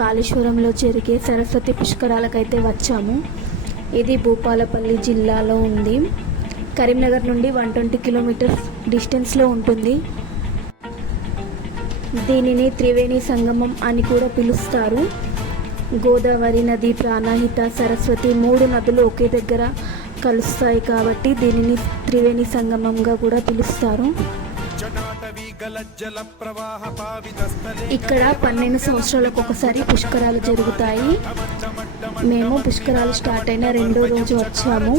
కాళేశ్వరంలో జరిగే సరస్వతి పుష్కరాలకైతే వచ్చాము. ఇది భూపాలపల్లి జిల్లాలో ఉంది. కరీంనగర్ నుండి 120 కిలోమీటర్స్ డిస్టెన్స్లో ఉంటుంది. దీనిని త్రివేణి సంగమం అని కూడా పిలుస్తారు. గోదావరి నది, ప్రాణహిత, సరస్వతి 3 నదులు ఒకే దగ్గర కలుస్తాయి కాబట్టి దీనిని త్రివేణి సంగమంగా కూడా పిలుస్తారు. ఇక్కడ 12 సంవత్సరాలకు ఒకసారి పుష్కరాలు జరుగుతాయి. మేము పుష్కరాలు స్టార్ట్ అయిన 2వ రోజు వచ్చాము.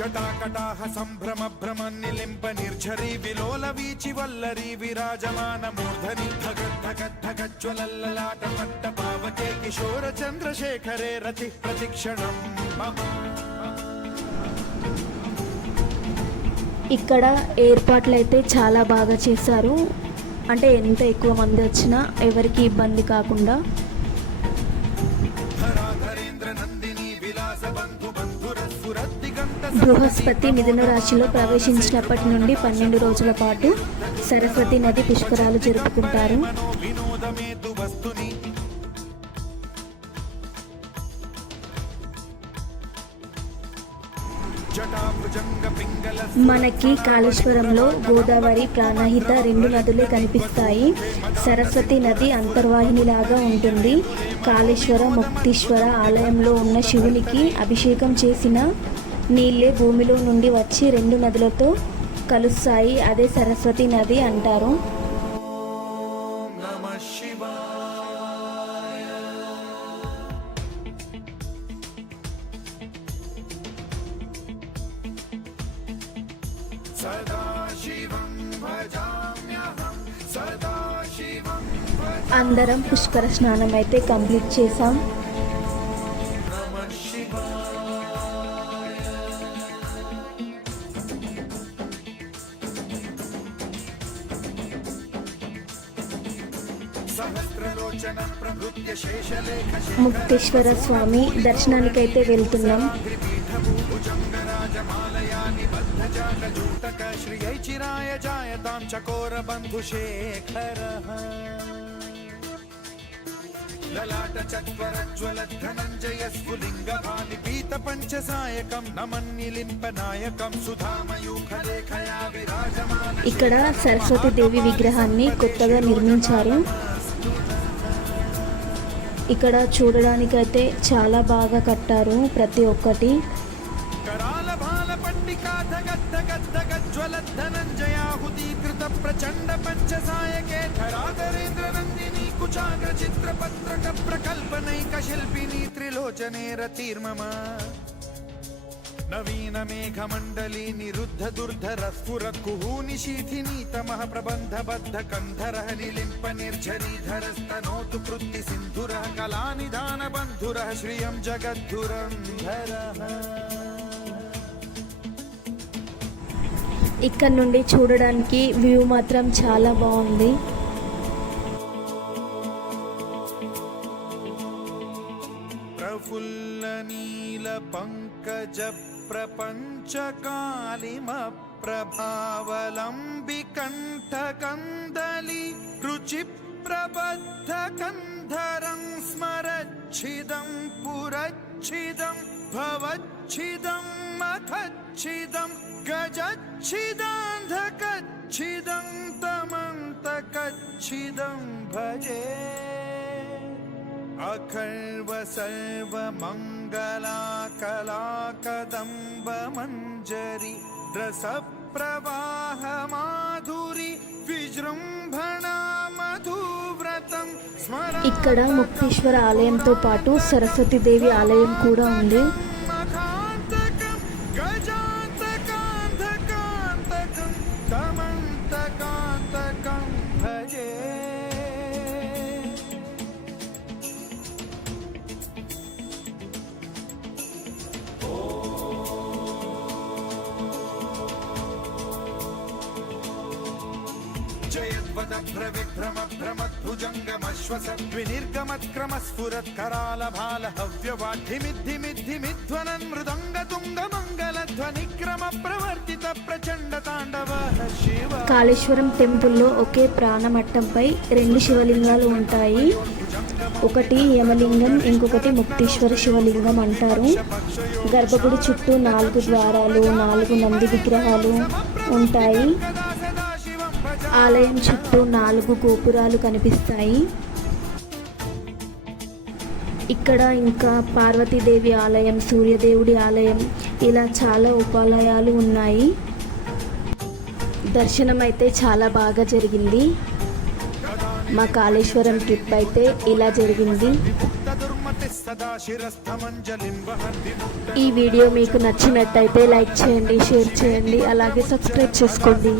జటాకటాహ సంభ్రమ భ్రమ నిలింప నిర్ఝరీ విలోల వీచి వల్లరీ విరాజమాన మూర్ధని ధగద్ధగద్ధగజ్వలల్లలాట పట్ట పావకే కిశోర చంద్రశేఖరే రతి ప్రతిక్షణం. ఇక్కడ ఏర్పాట్లు అయితే చాలా బాగా చేశారు. అంటే ఎంత ఎక్కువ మంది వచ్చినా ఎవరికి ఇబ్బంది కాకుండా. బృహస్పతి మిథున రాశిలో ప్రవేశించినప్పటి నుండి 12 రోజుల పాటు సరస్వతి నది పుష్కరాలు జరుపుకుంటారు. మనకి కాళేశ్వరంలో గోదావరి, ప్రాణహిత 2 నదులే కనిపిస్తాయి. సరస్వతి నది అంతర్వాహినిలాగా ఉంటుంది. కాళేశ్వర ముక్తీశ్వర ఆలయంలో ఉన్న శివునికి అభిషేకం చేసిన నీళ్ళే భూమిలో నుండి వచ్చి 2 నదులతో కలుస్తాయి. అదే సరస్వతి నది అంటారు. అందరం పుష్కర స్నానం అయితే కంప్లీట్ చేసాం. ముక్తేశ్వర స్వామి దర్శనానికైతే వెళ్తున్నాం. లలాట చత్వరజ్వల ధనంజయ స్ఫులింగ భాని పీత పంచసాయకం నమన్నిలింప నాయకం సుధామయూఖలేఖయా విరాజమాన. ఇక్కడ సరస్వతి దేవి విగ్రహాన్ని కొత్తగా నిర్మించారు. ఇక్కడ చూడడానికైతే చాలా బాగా కట్టారు ప్రతి ఒక్కటి. ప్రచండ పంచసాయకే ధరాధరేంద్ర నందిని కుచాగ్ర చిత్రపత్రక ప్రకల్పనైక శిల్పిని త్రిలోచనే రతిర్మమ. నవీన మేఘమండలి నిరుద్ధ దుర్ధర స్ఫురత్ కుహూని శీథిని తమః ప్రబంధ బద్ధ కంధరః నిలింప నిర్ఝరీధరస్తనోతు కృత్తి సింధురః కళానిధాన బంధురః శ్రియం జగద్ధురంధరః. ఇక్కడ నుండి చూడడానికి వ్యూ మాత్రం చాలా బాగుంది. ప్రఫుల్ల నీల పంకజ ప్రపంచ కాళిమ ప్రభావలంబి కంఠ కందలి రుచి ప్రబద్ధ కంధరం స్మరచ్చిదం పురచ్చిదం భవచ్చిదం మఖచ్చిదం గజచ్చిదాంధకచ్చిదం తమంతకచ్చిదం భజే. అఖర్వ సర్వ మంగళా కదంబ మంజరి రస ప్రవాహ మాధురి విజృంభణా మధువ్రతం. ఇక్కడ ముక్తేశ్వర ఆలయంతో పాటు సరస్వతి దేవి ఆలయం కూడా ఉంది. भ्रमद्भुजङ्गमश्वस विनिर्गमत्क्रमस्फुरत्करालभालहव्यवाढिमिद्धिमिद्धिमिध्वनन् मृदङ्गतुङ्गमङ्गलध्वनिक्रमप्रवर्तित प्रचण्डताण्डव शिव. కాళేశ్వరం టెంపుల్లో ఒకే ప్రాణమట్టంపై 2 శివలింగాలు ఉంటాయి. ఒకటి యమలింగం, ఇంకొకటి ముక్తీశ్వర శివలింగం అంటారు. గర్భగుడి చుట్టూ 4 ద్వారాలు, 4 నంది విగ్రహాలు ఉంటాయి. ఆలయం చుట్టూ 4 గోపురాలు కనిపిస్తాయి. ఇక్కడ ఇంకా పార్వతీదేవి ఆలయం, సూర్యదేవుడి ఆలయం, ఇలా చాలా ఉపాలయాలు ఉన్నాయి. దర్శనం అయితే చాలా బాగా జరిగింది. మా కాళేశ్వరం ట్రిప్ అయితే ఇలా జరిగింది. ఈ వీడియో మీకు నచ్చినట్టయితే లైక్ చేయండి, షేర్ చేయండి, అలాగే సబ్స్క్రైబ్ చేసుకోండి.